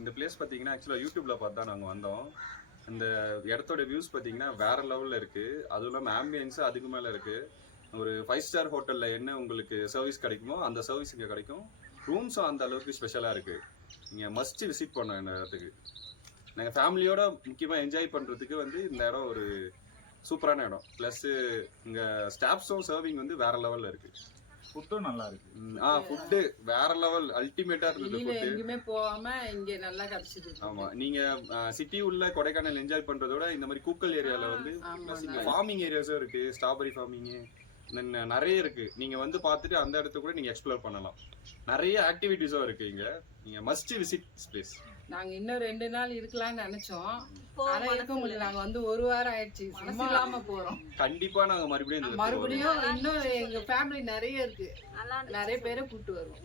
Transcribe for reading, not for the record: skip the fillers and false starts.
இந்த பிளேஸ் பார்த்தீங்கன்னா ஆக்சுவலாக யூடியூப்ல பார்த்து தான் நாங்கள் வந்தோம். இந்த இடத்தோட வியூஸ் பார்த்தீங்கன்னா வேற லெவலில் இருக்கு. அதுவும் இல்லாமல் ஆம்பியன்ஸ் அதுக்கு மேலே இருக்கு. ஒரு 5 ஸ்டார் ஹோட்டலில் என்ன உங்களுக்கு சர்வீஸ் கிடைக்குமோ அந்த சர்வீஸ் இங்கே கிடைக்கும். ரூம்ஸும் அந்த அளவுக்கு ஸ்பெஷலாக இருக்கு. நீங்கள் மஸ்ட் விசிட் பண்ணோம் இந்த இடத்துக்கு. நாங்கள் ஃபேமிலியோட முக்கியமாக என்ஜாய் பண்ணுறதுக்கு வந்து இந்த இடம் ஒரு சூப்பரான இடம். ப்ளஸ் இங்கே ஸ்டாஃப்ஸும் சர்விங் வந்து வேற லெவலில் இருக்கு. ஃபுட்டும் நல்லா இருக்கு. ஃபுட்டு வேற லெவல் அல்டிமேட்டா இருந்தது. ஃபுட்டு எங்கேயுமே போகாம இங்க நல்லா கிடைச்சது. ஆமா, நீங்க சிட்டி உள்ள கொடைக்கானல் என்ஜாய் பண்றதோட இந்த மாதிரி கூக்கல் ஏரியால வந்து ஃபார்மிங் ஏரியாஸும் இருக்கு. ஸ்ட்ராபெரி ஃபார்மிங் நிறைய இருக்கு. நீங்க வந்து பார்த்துட்டு அந்த இடத்த கூட நீங்க எக்ஸ்ப்ளோர் பண்ணலாம். நிறைய ஆக்டிவிட்டிஸும் இருக்கு இங்க. நீங்க மஸ்ட் விசிட் பிளேஸ். நாங்க இன்னும் 2 நாள் இருக்கலாம்னு நினைச்சோம். ஆனா இருக்க முடியல. நாங்க வந்து 1 வாரம் ஆயிடுச்சு. சும்மா இல்லாம போறோம். கண்டிப்பா நாங்க மறுபடியும் இன்னும் எங்க ஃபேமிலி நிறைய இருக்கு. நிறைய பேரை கூட்டு வருவோம்.